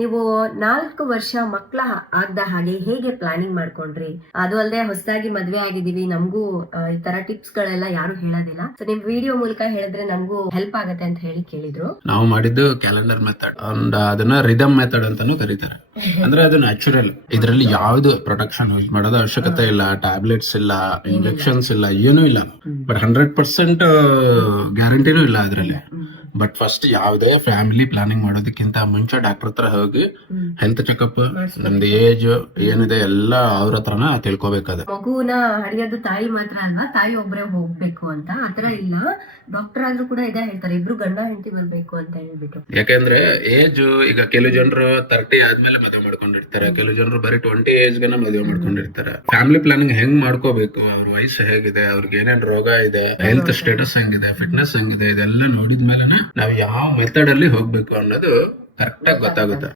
ನೀವು 4 ವರ್ಷ ಮಕ್ಕಳ ಆಗದ ಹಾಗೆ ಹೇಗೆ ಪ್ಲಾನಿಂಗ್ ಮಾಡ್ಕೊಂಡ್ರಿ? ಅದು ಅಲ್ಲದೆ ಹೊಸದಾಗಿ ಮದ್ವೆ ಆಗಿದೀವಿ, ನಮಗೂ ಈ ತರ ಟಿಪ್ಸ್ ಗಳೆಲ್ಲ ಯಾರು ಹೇಳೋದಿಲ್ಲ. ಸೊ ನಿಮ್ ವಿಡಿಯೋ ಮೂಲಕ ಹೇಳಿದ್ರೆ ನಮಗೂ ಹೆಲ್ಪ್ ಆಗತ್ತೆ ಅಂತ ಹೇಳಿ ಕೇಳಿದ್ರು. ನಾವು ಮಾಡಿದ್ದು ಕ್ಯಾಲೆಂಡರ್ ಮೆಥಡ್ ಅಂಡ್ ಅದನ್ನ ರಿದಮ್ ಮೆಥಡ್ ಅಂತಾನು ಕರೀತಾರೆ. ಅಂದ್ರೆ ಅದು ನ್ಯಾಚುರಲ್. ಇದರಲ್ಲಿ ಯಾವ್ದು ಪ್ರೊಟೆಕ್ಷನ್ ಯೂಸ್ ಮಾಡೋದು ಅವಶ್ಯಕತೆ ಇಲ್ಲ, ಟ್ಯಾಬ್ಲೆಟ್ಸ್ ಇಲ್ಲ, ಇಂಜೆಕ್ಷನ್ಸ್ ಇಲ್ಲ, ಏನೂ ಇಲ್ಲ. ಬಟ್ 100% ಗ್ಯಾರಂಟಿನೂ ಇಲ್ಲ ಅದ್ರಲ್ಲಿ. ಬಟ್ ಫಸ್ಟ್ ಯಾವುದೇ ಫ್ಯಾಮಿಲಿ ಪ್ಲಾನಿಂಗ್ ಮಾಡೋದಕ್ಕಿಂತ ಮುಂಚೆ ಡಾಕ್ಟರ್ ಹತ್ರ ಹೋಗಿ ಹೆಲ್ತ್ ಚೆಕಪ್, ನಮ್ದು ಏಜ್ ಏನಿದೆ ಎಲ್ಲ ಅವ್ರ ಹತ್ರನ ತಿಳ್ಕೊಬೇಕಾದ. ಮಗುನ ಹರಿಯೋದು ತಾಯಿ ಮಾತ್ರ ಅಲ್ವಾ, ತಾಯಿ ಒಬ್ರೇ ಹೋಗ್ಬೇಕು ಅಂತ ಆತರ ಇಲ್ಲ. ಡಾಕ್ಟರ್ ಆದ್ರೂ ಕೂಡ ಇದೇ ಹೇಳ್ತಾರೆ, ಇಬ್ರು ಗಂಡ ಹೆಂಡತಿ ಬರ್ಬೇಕು ಅಂತ ಹೇಳ್ಬಿಟ್ಟು. ಯಾಕಂದ್ರೆ ಏಜ್ ಈಗ ಕೆಲವು ಜನರು 30 ಆದ್ಮೇಲೆ ಮದುವೆ ಮಾಡ್ಕೊಂಡಿರ್ತಾರೆ, ಕೆಲವು ಜನರು ಬರೀ 20 ಏಜ್ ಗೆನ ಮದುವೆ ಮಾಡ್ಕೊಂಡಿರ್ತಾರೆ. ಫ್ಯಾಮಿಲಿ ಪ್ಲಾನಿಂಗ್ ಹೆಂಗ್ ಮಾಡ್ಕೋಬೇಕು, ಅವ್ರ ವಯಸ್ಸು ಹೇಗಿದೆ, ಅವ್ರಿಗೆ ಏನೇನ್ ರೋಗ ಇದೆ, ಹೆಲ್ತ್ ಸ್ಟೇಟಸ್ ಹೆಂಗಿದೆ, ಫಿಟ್ನೆಸ್ ಹೆಂಗಿದೆ, ಇದೆಲ್ಲ ನೋಡಿದ್ಮೇಲೆ ನಾವ್ ಯಾವ ಮೆಥಡ್ ಅಲ್ಲಿ ಹೋಗ್ಬೇಕು ಅನ್ನೋದು ಕರೆಕ್ಟ್ ಆಗಿ ಗೊತ್ತಾಗುತ್ತೆ.